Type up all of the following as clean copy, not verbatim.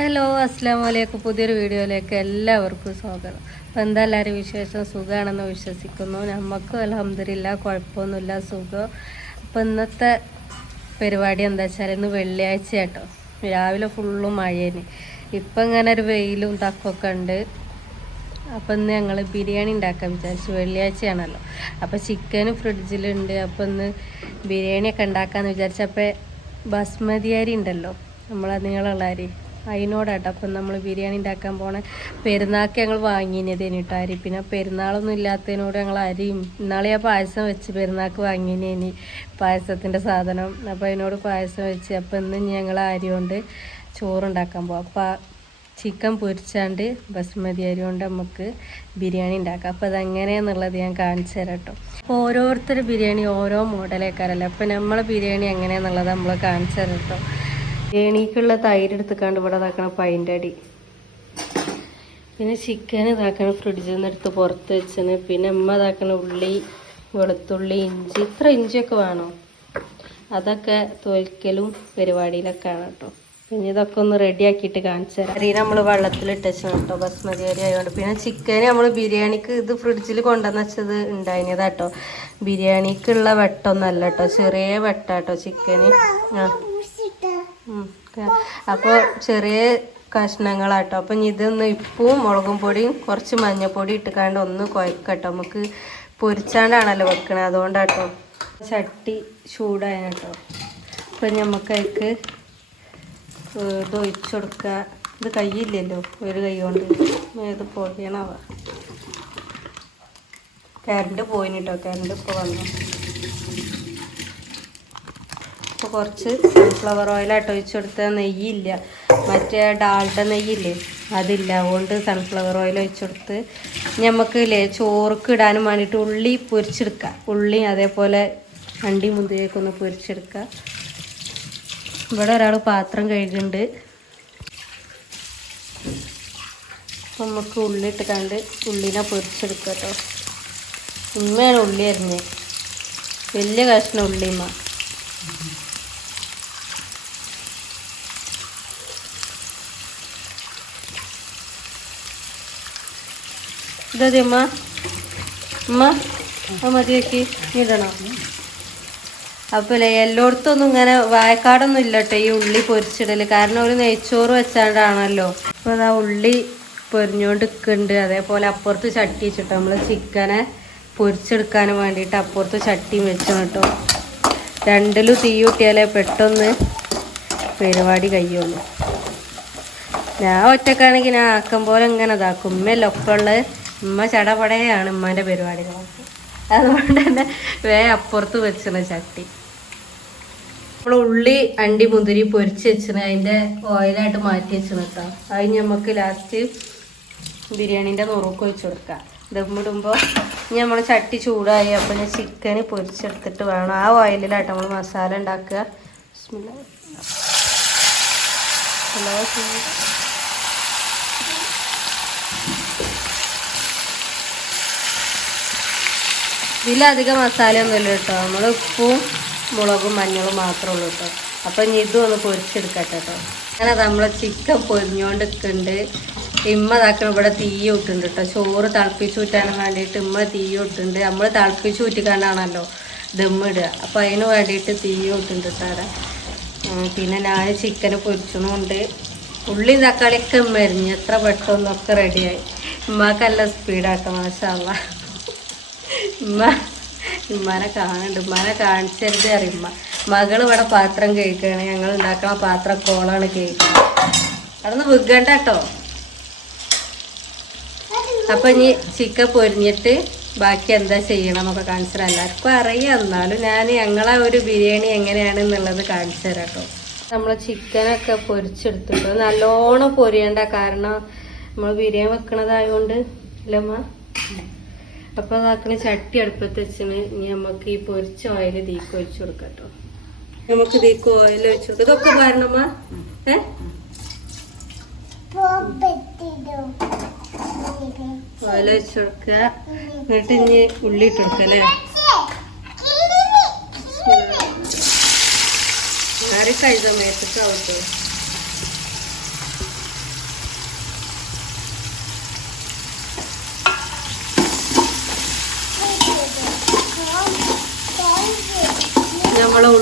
Hello അസ്സാം വലൈക്കും. പുതിയൊരു വീഡിയോയിലേക്ക് എല്ലാവർക്കും സ്വാഗതം. അപ്പോൾ എന്താ എല്ലാവരും വിശേഷം? സുഖമാണെന്ന് വിശ്വസിക്കുന്നു. നമുക്കും അൽഹംദുലില്ലാ കുഴപ്പമൊന്നുമില്ല, സുഖം. അപ്പോൾ ഇന്നത്തെ പരിപാടി എന്താ വെച്ചാൽ ഇന്ന് വെള്ളിയാഴ്ച കേട്ടോ. രാവിലെ ഫുള്ളും മഴേന്, ഇപ്പം ഇങ്ങനെ ഒരു വെയിലും തക്കൊക്കെ ഉണ്ട്. അപ്പം ഇന്ന് ഞങ്ങൾ ബിരിയാണി ഉണ്ടാക്കാൻ വിചാരിച്ചു. വെള്ളിയാഴ്ചയാണല്ലോ. അപ്പോൾ ചിക്കനും ഫ്രിഡ്ജിലുണ്ട്. അപ്പോൾ ഇന്ന് ബിരിയാണിയൊക്കെ ഉണ്ടാക്കാമെന്ന് വിചാരിച്ചപ്പോൾ ബസ്മതി അരി ഉണ്ടല്ലോ, നമ്മളെ നീളമുള്ള അരി, അതിനോടാട്ടോ അപ്പം നമ്മൾ ബിരിയാണി ഉണ്ടാക്കാൻ പോണേ. പെരുന്നാൾക്ക് ഞങ്ങൾ വാങ്ങിനതേന് കേട്ടോ അരി. പിന്നെ പെരുന്നാളൊന്നും ഇല്ലാത്തതിനോട് ഞങ്ങൾ അരിയും ഇന്നാളെ ഞാൻ പായസം വെച്ച് പെരുന്നാൾക്ക് വാങ്ങിനേനി പായസത്തിൻ്റെ സാധനം. അപ്പോൾ അതിനോട് പായസം വെച്ച്. അപ്പോൾ ഇന്ന് ഞങ്ങൾ അരി കൊണ്ട് ചോറുണ്ടാക്കാൻ പോകാം. അപ്പോൾ ചിക്കൻ പൊരിച്ചാണ്ട് ബസ്മതി അരി കൊണ്ട് നമുക്ക് ബിരിയാണി ഉണ്ടാക്കാം. അപ്പോൾ അതെങ്ങനെയാണെന്നുള്ളത് ഞാൻ കാണിച്ചു തരാം കേട്ടോ. അപ്പോൾ ഓരോരുത്തർ ബിരിയാണി ഓരോ മോഡലേക്കാരല്ലേ. അപ്പോൾ നമ്മളെ ബിരിയാണി എങ്ങനെയാണെന്നുള്ളത് നമ്മൾ കാണിച്ചു തരാം കേട്ടോ. ബിരിയാണിക്കുള്ള തൈര് എടുത്തുക്കാണ്ട് ഇവിടെ ഇതാക്കണം പൈൻ്റെ അടി. പിന്നെ ചിക്കൻ ഇതാക്കണം ഫ്രിഡ്ജിൽ നിന്ന് എടുത്ത് പുറത്ത് വെച്ചിന്. പിന്നെ അമ്മ ഇതാക്കണ ഉള്ളി, വെളുത്തുള്ളി, ഇഞ്ചി. ഇത്ര ഇഞ്ചിയൊക്കെ വേണോ? അതൊക്കെ തൊലിക്കലും പരിപാടിയിലൊക്കെയാണ് കേട്ടോ. പിന്നെ ഇതൊക്കെ ഒന്ന് റെഡി ആക്കിയിട്ട് കാണിച്ചു തരാം. അരി നമ്മൾ വെള്ളത്തിലിട്ട് വെച്ചാൽ കേട്ടോ, ബസ്മതി അരി ആയതുകൊണ്ട്. പിന്നെ ചിക്കൻ നമ്മൾ ബിരിയാണിക്ക് ഇത് ഫ്രിഡ്ജിൽ കൊണ്ടുവന്ന് വെച്ചത് ഉണ്ടായിനതാട്ടോ. ബിരിയാണിക്കുള്ള വെട്ടൊന്നല്ല കേട്ടോ, ചെറിയ വെട്ടാട്ടോ ചിക്കന്. അപ്പോൾ ചെറിയ കഷ്ണങ്ങളാട്ടോ. അപ്പം ഇതൊന്ന് ഉപ്പും മുളകും പൊടിയും കുറച്ച് മഞ്ഞൾപ്പൊടി ഇട്ടുകാണ്ട് ഒന്ന് കുഴക്കട്ടോ. നമുക്ക് പൊരിച്ചാണ്ടാണല്ലോ വെക്കണത്, അതുകൊണ്ടാട്ടോ. ചട്ടി ചൂടായ കേട്ടോ. അപ്പം നമുക്കതിക്ക് ഇത് ഒഴിച്ചു കൊടുക്കുക. ഇത് കയ്യില്ലല്ലോ, ഒരു കൈ കൊണ്ട് ഇത് പൊടിയണവ. കറണ്ട് പോയിട്ടോ, കറണ്ട് ഇപ്പോൾ വന്നു. അപ്പോൾ കുറച്ച് സൺഫ്ലവർ ഓയിലായിട്ട് ഒഴിച്ചു കൊടുത്ത നെയ്യില്ല, മറ്റേ ഡാൽഡ നെയ്യില്ലേ അതില്ല, അതുകൊണ്ട് സൺഫ്ലവർ ഓയിൽ ഒഴിച്ചു കൊടുത്ത് നമുക്ക് ചോറുക്ക് ഇടാനും വേണ്ടിയിട്ട് ഉള്ളി പൊരിച്ചെടുക്കുക. ഉള്ളി അതേപോലെ അണ്ടി മുന്തിരിയൊക്കെ ഒന്ന് പൊരിച്ചെടുക്കുക. ഇവിടെ ഒരാൾ പാത്രം കഴുകുന്നുണ്ട്. അപ്പം നമുക്ക് ഉള്ളി ഇട്ട് കണ്ട് ഉള്ളിനെ പൊരിച്ചെടുക്കുക കേട്ടോ. ഉമ്മയാണ് ഉള്ളി അരിഞ്ഞ്, വലിയ കഷ്ണം ഉള്ളിമ്മ. ഇതേ അമ്മ അമ്മ അത് മതിയാക്കി ഇടണോ? അപ്പോൾ എല്ലായിടത്തൊന്നും ഇങ്ങനെ വായക്കാടൊന്നും ഇല്ല കേട്ടോ ഈ ഉള്ളി പൊരിച്ചിടൽ. കാരണം ഒരു നെയ്ച്ചോറ് വെച്ചാണ്ടാണല്ലോ. അപ്പോൾ അതാ ഉള്ളി പൊരിഞ്ഞുകൊണ്ട് നിൽക്കുന്നുണ്ട്. അതേപോലെ അപ്പുറത്ത് ചട്ടി വെച്ചിട്ടോ, നമ്മൾ ചിക്കനെ പൊരിച്ചെടുക്കാനും വേണ്ടിയിട്ട് അപ്പുറത്ത് ചട്ടിയും വെച്ചു കേട്ടോ. രണ്ടിലും തീ കൂട്ടിയാലേ പെട്ടെന്ന് പരിപാടി കഴിയുള്ളൂ. ഞാൻ ഒറ്റക്കാണെങ്കിൽ ഞാൻ ആക്കം പോലെ ഇങ്ങനെ ഇതാക്കും. ഉമ്മയല്ലൊക്കെ ഉള്ളത്, ഉമ്മ ചടപടയാണ് ഉമ്മേൻ്റെ പരിപാടികളൊക്കെ. അതുകൊണ്ട് തന്നെ അപ്പുറത്ത് വെച്ചിരുന്ന ചട്ടി. നമ്മൾ ഉള്ളി അണ്ടി മുന്തിരി പൊരിച്ച് വെച്ചിന്, അതിൻ്റെ ഓയിലായിട്ട് മാറ്റി വെച്ചിന് കേട്ടോ. അത് നമുക്ക് ലാസ്റ്റ് ബിരിയാണീൻ്റെ നുറുക്ക് വെച്ച് കൊടുക്കാം. ദമ്മിടുമ്പോൾ ഇനി നമ്മൾ ചട്ടി ചൂടായി. അപ്പോൾ ഞാൻ ചിക്കന് പൊരിച്ചെടുത്തിട്ട് വേണം ആ ഓയിലിലായിട്ട് നമ്മൾ മസാല ഉണ്ടാക്കുക. ഇതിലധികം മസാലയൊന്നുമില്ല കേട്ടോ, നമ്മൾ ഉപ്പും മുളകും മഞ്ഞളും മാത്രമേ ഉള്ളൂ കേട്ടോ. അപ്പം ഇനി ഇതും ഒന്ന് പൊരിച്ചെടുക്കട്ടെ കേട്ടോ. അങ്ങനെ നമ്മൾ ചിക്കൻ പൊരിഞ്ഞുകൊണ്ട് നിൽക്കുന്നുണ്ട്. ഇമ്മ ഇതാക്കണം ഇവിടെ തീ ഇട്ടുണ്ട് കേട്ടോ. ചോറ് തിളപ്പിച്ച് ഊറ്റാനും വേണ്ടിയിട്ട് ഇമ്മ തീ ഇട്ടുണ്ട്. നമ്മൾ തിളപ്പിച്ച് ഊറ്റിക്കാണ്ടാണല്ലോ ദമ്മിടുക. അപ്പോൾ അതിന് വേണ്ടിയിട്ട് തീ ഇട്ടുണ്ട് കേട്ടോ അവിടെ. പിന്നെ ഞാൻ ചിക്കന് പൊരിച്ചതുകൊണ്ട് ഉള്ളിയും തക്കാളിയൊക്കെ ഇമ്മ അരിഞ്ഞ് എത്ര പെട്ടെന്നൊക്കെ റെഡിയായി. ഉമ്മാക്കല്ല സ്പീഡാട്ടോ, മാഷാ അല്ലാഹ്. ഉമ്മാനെ കാണുന്നുണ്ട്, ഉമ്മാനെ കാണിച്ചരുത് അറിയുമ്മ. മകൾ ഇവിടെ പാത്രം കഴിക്കുകയാണ്, ഞങ്ങൾ ഉണ്ടാക്കണ പാത്രം കോളാണ് കഴിക്കുന്നത്. അതൊന്ന് വിൽക്കണ്ട കേട്ടോ. അപ്പം ഇനി ചിക്കൻ പൊരിഞ്ഞിട്ട് ബാക്കി എന്താ ചെയ്യണം എന്നൊക്കെ കാണിച്ചു തരാം. എല്ലാവർക്കും അറിയാം, എന്നാലും ഞാൻ ഞങ്ങളെ ഒരു ബിരിയാണി എങ്ങനെയാണെന്നുള്ളത് കാണിച്ചു തരാം കേട്ടോ. നമ്മൾ ചിക്കനൊക്കെ പൊരിച്ചെടുത്തിട്ട് നല്ലോണം പൊരിയണ്ട, കാരണം നമ്മൾ ബിരിയാണി വെക്കണതായതുകൊണ്ട് ഇല്ലമ്മ. അപ്പോൾ അതാക്കണ ചട്ടി അടുപ്പത്ത് വെച്ചിന്. ഇനി നമുക്ക് ഈ പൊരിച്ച ഓയിൽ തീക്ക് ഒഴിച്ചു കൊടുക്കാം കേട്ടോ. നമുക്ക് തീക്ക് ഓയിൽ ഒഴിച്ചു കൊടുക്കാം. ഇതൊക്കെ പാരണമ്മ ഓയിൽ ഒഴിച്ചു കൊടുക്കുക. എന്നിട്ട് ഇനി ഉള്ളി ഇട്ട് കൊടുക്കുക അല്ലേ. കറി കഴിച്ച മേത്തിട്ടാവട്ടോ.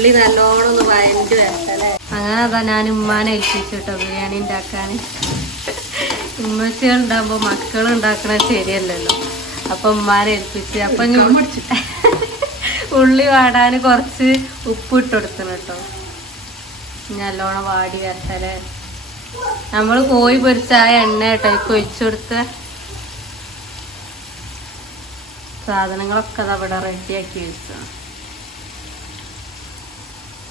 ഉള്ളി നല്ലോണം ഒന്ന് വഴഞ്ഞു വരട്ടല്ലേ. അങ്ങനെ അതാ ഞാൻ ഉമ്മാനെ ഏൽപ്പിച്ചു കേട്ടോ ബിരിയാണി ഉണ്ടാക്കാൻ. ഉമ്മച്ചികൾ ഉണ്ടാകുമ്പോ മക്കൾ ഉണ്ടാക്കണത് ശരിയല്ലല്ലോ. അപ്പൊ ഉമ്മാനെ ഏൽപ്പിച്ച്. അപ്പൊ ഉള്ളി വാടാൻ കുറച്ച് ഉപ്പിട്ട് കൊടുക്കണം കേട്ടോ. നല്ലോണം വാടി വരട്ടല്ലേ. നമ്മള് കോഴി പൊരിച്ച ആ എണ്ണ കേട്ടോ ഇപ്പൊ ഒഴിച്ചു കൊടുത്ത സാധനങ്ങളൊക്കെ അതവിടെ റെഡിയാക്കി വെച്ചതാണ്.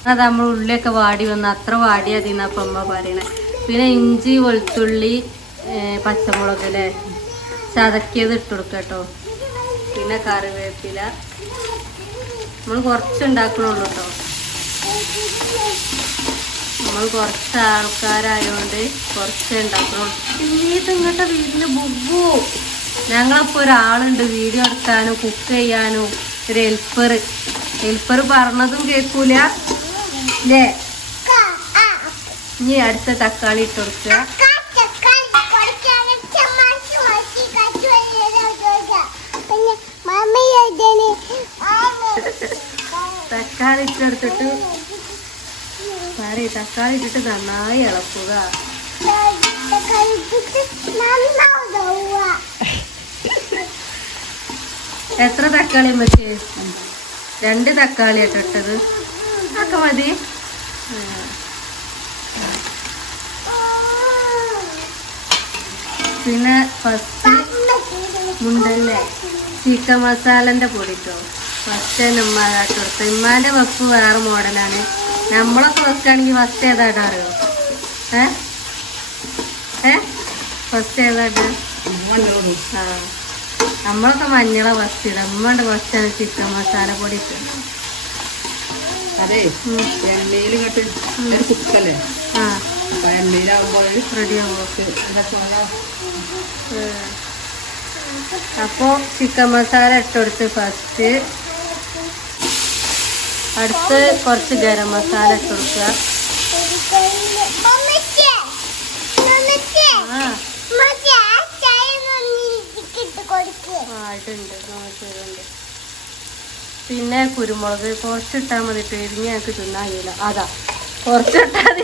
അത് നമ്മൾ ഉള്ളിയൊക്കെ വാടി വന്ന് അത്ര വാടിയതിന്ന് അപ്പം അമ്മ പറയണേ. പിന്നെ ഇഞ്ചി വെളുത്തുള്ളി പച്ചമുളക് അല്ലേ ചതക്കിയത് ഇട്ട് കൊടുക്കുക കേട്ടോ. പിന്നെ കറിവേപ്പില നമ്മൾ കുറച്ച് ഉണ്ടാക്കണുള്ളൂ കേട്ടോ. നമ്മൾ കുറച്ച് ആൾക്കാരായതുകൊണ്ട് കുറച്ച് ഉണ്ടാക്കണുള്ളൂ. പിന്നീട് ഇങ്ങോട്ട് വീട്ടില് ബുബു ഞങ്ങളപ്പോൾ ഒരാളുണ്ട് വീഡിയോ എടുക്കാനും കുക്ക് ചെയ്യാനും ഒരു ഹെൽപ്പർ പറഞ്ഞതും കേൾക്കൂല അല്ലേ. ഇനി അടുത്ത തക്കാളി ഇട്ട് കൊടുക്കുക. തക്കാളി ഇട്ടെടുത്തിട്ട് തക്കാളി ഇട്ടിട്ട് നന്നായി ഇളക്കുക. എത്ര തക്കാളി മതി? 2 തക്കാളി ഇട്ടത് ഒക്കെ മതി. പിന്നെ ഫസ്റ്റ് മുണ്ടല്ലേ ചിക്കൻ മസാലന്റെ പൊടി കേട്ടോ. ഫസ്റ്റ് തന്നെ ഉമ്മ ഇട്ട് കൊടുത്തു. ഉമ്മാന്റെ വെപ്പ് വേറെ മോഡലാണ്. നമ്മളൊക്കെ വെക്കുകയാണെങ്കിൽ ഫസ്റ്റ് ഏതായിട്ട് അറിയോ? ഫസ്റ്റ് ഏതായിട്ട്? ആ നമ്മളൊക്കെ മഞ്ഞളെ ഫസ്റ്റ് ഇടാം. ഉമ്മയുടെ ഫസ്റ്റാണ് ചിക്കൻ മസാല പൊടി ഇട്ടത്. അപ്പോ ചിക്കൻ മസാല ഇട്ടെടുത്ത് ഫസ്റ്റ്. അടുത്ത് കുറച്ച് ഗരം മസാല ഇട്ട് കൊടുക്കുക. പിന്നെ കുരുമുളക് കുറച്ചിട്ടാൽ മതി. എരിഞ്ഞ് ഞങ്ങൾക്ക് തിന്നാൻ കഴിയില്ല. അതാ കുറച്ചിട്ടാൽ മതി.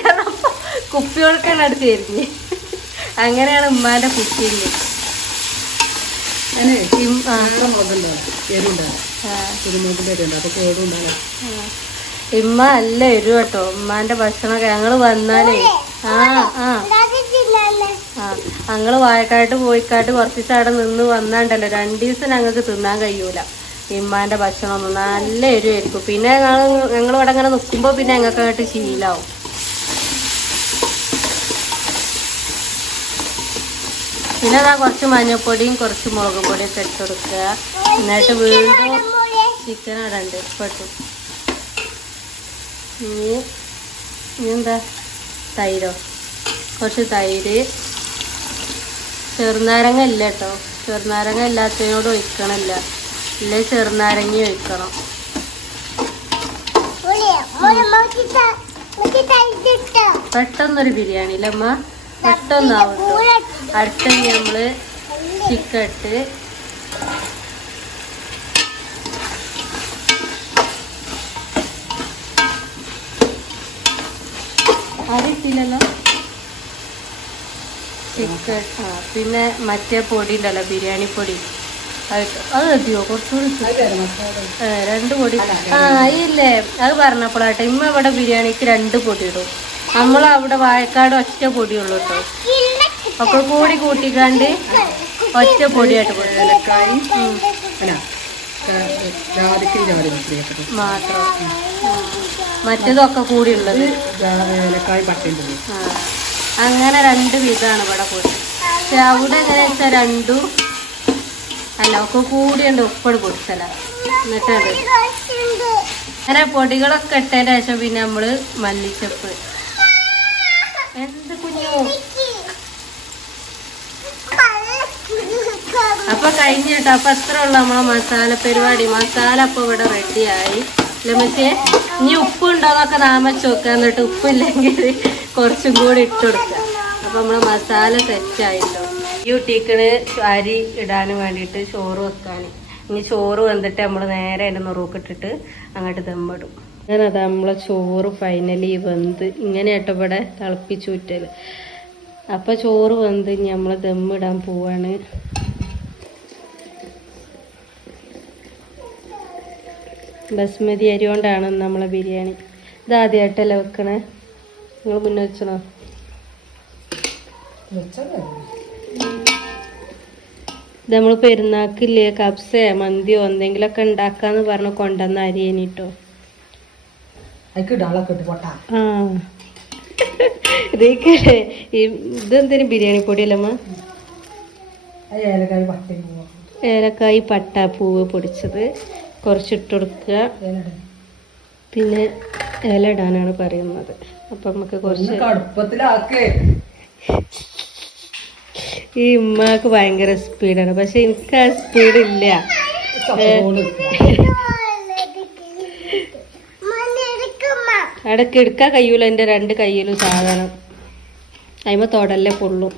കുപ്പികൾക്കാണ് അടുത്ത് എരിഞ്ഞ്. അങ്ങനെയാണ് ഉമ്മാന്റെ കുക്കിങ്. ഇമ്മ നല്ല എരിവ് കേട്ടോ. ഉമ്മാന്റെ ഭക്ഷണമൊക്കെ ഞങ്ങള് വന്നാലേ ഞങ്ങള് വാഴക്കാട്ട് പോയിക്കാട്ട് കുറച്ച് അവിടെ നിന്ന് വന്നാണ്ടല്ലോ 2 ദിവസം ഞങ്ങൾക്ക് തിന്നാൻ കഴിയൂല ഇമ്മാന്റെ ഭക്ഷണം ഒന്നും. നല്ല എരിവായിരിക്കും. പിന്നെ ഞങ്ങൾ ഇവിടെ അങ്ങനെ നിൽക്കുമ്പോ പിന്നെ ഞങ്ങൾക്ക് ആയിട്ട് ശീലാവും. പിന്നെ അതാ കുറച്ച് മഞ്ഞപ്പൊടിയും കുറച്ച് മുളക് പൊടിയൊക്കെ ഇട്ട് കൊടുക്കുക. എന്നിട്ട് വീണ്ടും ചിക്കൻ അവിടെ ഉണ്ട് പെട്ടു. ഇനി എന്താ തൈരോ? കുറച്ച് തൈര്. ചെറുനാരങ്ങ ഇല്ല കേട്ടോ. ചെറുനാരങ്ങ ഇല്ലാത്തതിനോട് ഒഴിക്കണില്ല. ഇല്ലേ ചെറുനാരങ്ങ ഒഴിക്കണം. പെട്ടെന്നൊരു ബിരിയാണി അല്ലേ അമ്മ? പെട്ടെന്നാവും. അടുത്ത നമ്മള് ചിക്കൻ ഇട്ട് അതിട്ടില്ലല്ലോ ചിക്കൻ. പിന്നെ മറ്റേ പൊടി ഉണ്ടല്ലോ ബിരിയാണി പൊടി അത് മതിയോ? കുറച്ചുകൂടി 2 പൊടി. ഇല്ലേ അത് പറഞ്ഞപ്പോഴാട്ടെ ഇമ്മ ഇവിടെ ബിരിയാണിക്ക് 2 പൊടി ഇടും. നമ്മളവിടെ വാഴക്കാട് ഒറ്റ പൊടിയുള്ളൂ കേട്ടോ. ഒക്കെ കൂടി കൂട്ടിക്കാണ്ട് ഒറ്റ പൊടിയായിട്ട് മാത്രം. മറ്റേതൊക്കെ കൂടി ഉള്ളത് അങ്ങനെ 2 വിധമാണ് ഇവിടെ പൊടി. പക്ഷെ അവിടെ എങ്ങനെ വെച്ചാൽ 2 അല്ല ഒക്കെ കൂടിയുണ്ട് ഉപ്പട് പൊടിച്ചല. എന്നിട്ടത് അങ്ങനെ പൊടികളൊക്കെ ഇട്ടതിന് ശേഷം പിന്നെ നമ്മള് മല്ലിച്ചപ്പ്. എന്ത് കുഞ്ഞു അപ്പൊ കഴിഞ്ഞ കേട്ടോ. അപ്പൊ അത്ര ഉള്ള നമ്മളെ മസാല പരിപാടി. മസാല അപ്പൊ ഇവിടെ റെഡിയായി. പക്ഷേ ഇനി ഉപ്പ് ഉണ്ടോന്നൊക്കെ നാമച്ച് വെക്കുക. എന്നിട്ട് ഉപ്പില്ലെങ്കിൽ കുറച്ചും കൂടി ഇട്ട് കൊടുക്കുക. അപ്പൊ നമ്മളെ മസാല സെറ്റായിട്ടോ. ഈ കുട്ടിക്കണ് അരി ഇടാനും വേണ്ടിയിട്ട് ചോറ് വെക്കാൻ. ഇനി ചോറ് വെന്തിട്ട് നമ്മൾ നേരെ അതിൻ്റെ നുറുക്കിട്ടിട്ട് അങ്ങോട്ട് ദമ്മിടും. ഞാനത് നമ്മളെ ചോറ് ഫൈനലി വെന്ത് ഇങ്ങനെയാട്ടോ ഇവിടെ തിളപ്പിച്ചൂറ്റൽ. അപ്പോൾ ചോറ് വെന്ത് ഇനി നമ്മൾ ദമ്മിടാൻ പോവാണ്. ബസ്മതി അരി കൊണ്ടാണ് നമ്മളെ ബിരിയാണി. ഇതാദ്യമായിട്ടല്ലേ വെക്കണേ? നിങ്ങൾ മുന്നേ വെച്ചണോ? ഇത് നമ്മൾ പെരുന്നാക്കില്ലേ കബ്സയോ മന്തിയോ എന്തെങ്കിലുമൊക്കെ ഉണ്ടാക്കാന്ന് പറഞ്ഞ് കൊണ്ടുവന്ന അരിയനിട്ടോ. ഇതെന്തിനും ബിരിയാണി പൊടിയല്ലമ്മ? ഏലക്കായി പട്ട പൂവ് പൊടിച്ചത് കുറച്ചിട്ട് കൊടുക്കുക. പിന്നെ ഇല ഇടാനാണ് പറയുന്നത്. അപ്പൊ നമുക്ക് കുറച്ച് ഈ ഉമ്മക്ക് ഭയങ്കര സ്പീഡാണ്, പക്ഷെ എനിക്ക് ആ സ്പീഡ് ഇല്ല. ഇടയ്ക്ക് എടുക്കാൻ കഴിയൂല. എൻ്റെ 2 കയ്യിലും സാധനം അതിമ തൊടല്ലേ പൊള്ളും.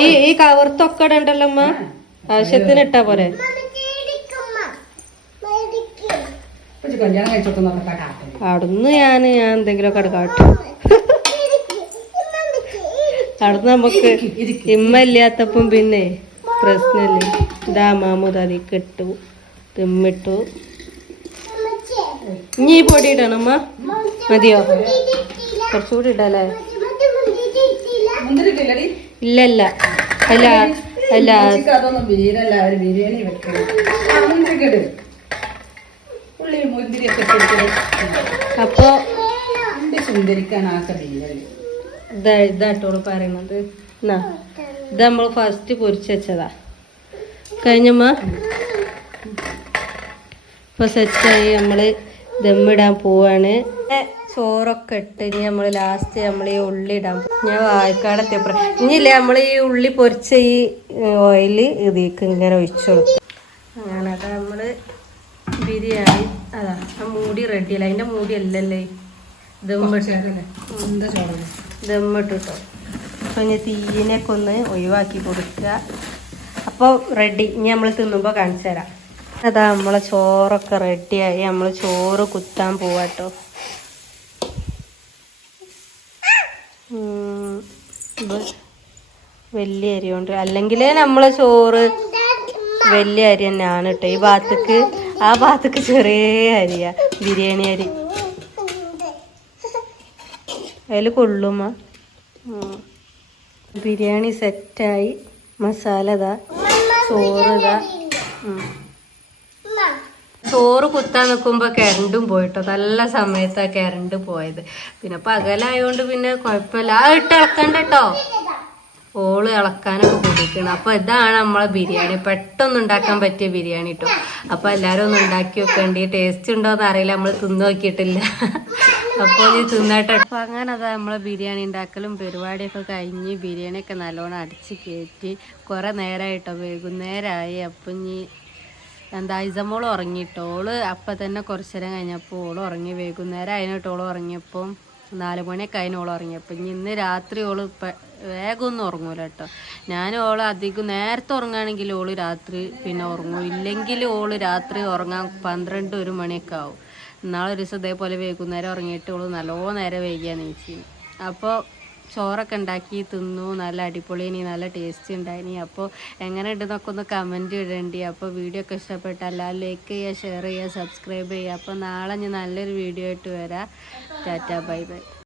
ഈ കവർക്കൊക്കെ ഇടണ്ടല്ലോ അമ്മ, ആവശ്യത്തിന് ഇട്ടാ പോലെ. അവിടുന്ന് ഞാൻ എന്തെങ്കിലുമൊക്കെ കാട്ടും. അവിടുന്ന് നമുക്ക് ഇമ്മ ഇല്ലാത്തപ്പം പിന്നെ പ്രശ്നമില്ലേ. ഇതാ മാമൂദ് അതിക്ക് ഇട്ടു, തിമ്മിട്ടു. ഇനി ഈ പൊടി ഇടണമ്മ? മതിയോ? കുറച്ചുകൂടി ഇടല്ലേ? ഇല്ലല്ല അല്ല അല്ല അപ്പൊ ഇതാട്ടോള് പറയണത്. എന്നാ ഇത് നമ്മൾ ഫസ്റ്റ് പൊരിച്ച് വെച്ചതാ. കഴിഞ്ഞമ്മ ഇപ്പൊ സെറ്റായി. നമ്മള് ദമ്മിടാൻ പോവാണ്. ചോറൊക്കെ ഇട്ട് ഇനി നമ്മൾ ലാസ്റ്റ് നമ്മൾ ഈ ഉള്ളി ഇടാൻ. ഞാൻ വായക്കാടെത്തിയപ്പോ ഇനിയില്ലേ നമ്മൾ ഈ ഉള്ളി പൊരിച്ച ഈ ഓയില് ഇതിലേക്ക് ഇങ്ങനെ ഒഴിച്ചു കൊടുക്കും. അങ്ങനെ അതാ നമ്മള് ബിരിയാണി അതാ മൂടി റെഡിയല്ല. അതിന്റെ മൂടി അല്ലല്ലേ ദമ്മിട്ടിട്ടോ. അപ്പൊ ഇനി തീയിനൊക്കെ ഒന്ന് ഒഴിവാക്കി കൊടുക്കുക. അപ്പോൾ റെഡി. ഇനി നമ്മൾ തിന്നുമ്പോൾ കാണിച്ചു തരാം. അതാ നമ്മളെ ചോറൊക്കെ റെഡിയായി. നമ്മൾ ചോറ് കുത്താൻ പോവാട്ടോ. വലിയ അരി കൊണ്ട് അല്ലെങ്കിൽ നമ്മളെ ചോറ് വലിയ അരി തന്നെയാണ് കേട്ടോ. ഈ ഭാഗത്തേക്ക് ആ ഭാഗത്തേക്ക് ചെറിയ അരിയാ ബിരിയാണി അരി. അതിൽ കൊള്ളുമ്മ. ബിരിയാണി സെറ്റായി. മസാല ഇതാ, ചോറ് ഇതാ. ചോറ് കുത്താൻ നിൽക്കുമ്പോൾ കരണ്ടും പോയിട്ടോ. നല്ല സമയത്താണ് കരണ്ട് പോയത്. പിന്നെ പകലായോണ്ട് പിന്നെ കുഴപ്പമില്ല. ആ ഇട്ട് ഇളക്കണ്ട കേട്ടോ. ഓള് ഇളക്കാനൊക്കെ കുടിക്കണം. അപ്പോൾ ഇതാണ് നമ്മളെ ബിരിയാണി. പെട്ടെന്ന് ഉണ്ടാക്കാൻ പറ്റിയ ബിരിയാണി കേട്ടോ. അപ്പോൾ എല്ലാവരും ഒന്ന് ഉണ്ടാക്കി വെക്കേണ്ടി. ടേസ്റ്റ് ഉണ്ടോയെന്ന് അറിയില്ല, നമ്മൾ തിന്നു നോക്കിയിട്ടില്ല. അപ്പോൾ ഈ തിന്നട്ടെ. അപ്പോൾ അങ്ങനെ അതാ നമ്മളെ ബിരിയാണി ഉണ്ടാക്കലും പരിപാടിയൊക്കെ കഴിഞ്ഞ് ബിരിയാണിയൊക്കെ നല്ലോണം അടിച്ച് കയറ്റി. കുറേ നേരമായിട്ടോ, വൈകുന്നേരമായി. അപ്പം ഇനി എന്താ ഇസമോൾ ഉറങ്ങിയിട്ടോ. ഓള് അപ്പം തന്നെ കുറച്ച് നേരം കഴിഞ്ഞപ്പോൾ ഓള് ഉറങ്ങി. വൈകുന്നേരം അതിനിട്ട് ഓള് ഉറങ്ങിയപ്പം 4 മണിയൊക്കെ അതിന് ഓള് ഉറങ്ങിയപ്പോൾ ഇന്ന് രാത്രി ഓള് വേഗമൊന്നും ഉറങ്ങൂല കേട്ടോ. ഞാൻ ഓള് അധികം നേരത്തെ ഉറങ്ങുകയാണെങ്കിൽ ഓള് രാത്രി പിന്നെ ഉറങ്ങും. ഇല്ലെങ്കിൽ ഓള് രാത്രി ഉറങ്ങാൻ 12-1 മണിയൊക്കെ ആവും. നാളെ ഒരു ദിവസം ഇതേപോലെ വൈകുന്നേരം ഉറങ്ങിയിട്ട് ഓള് നല്ലോണം നേരം വൈകിയാണ് നീച്ചി. അപ്പോൾ ചോറൊക്കെ ഉണ്ടാക്കി തിന്നു. നല്ല അടിപൊളിയിനി, നല്ല ടേസ്റ്റ് ഉണ്ടായിനി. അപ്പോൾ എങ്ങനെ ഉണ്ടെന്നൊക്കെ ഒന്ന് കമൻറ്റ് ഇടേണ്ടി. അപ്പോൾ വീഡിയോ ഒക്കെ ഇഷ്ടപ്പെട്ടാൽ എല്ലാവരും ലൈക്ക് ചെയ്യുക, ഷെയർ ചെയ്യുക, സബ്സ്ക്രൈബ് ചെയ്യുക. അപ്പോൾ നാളെ ഞാൻ നല്ലൊരു വീഡിയോ ആയിട്ട് വരാം. Tata bye bye.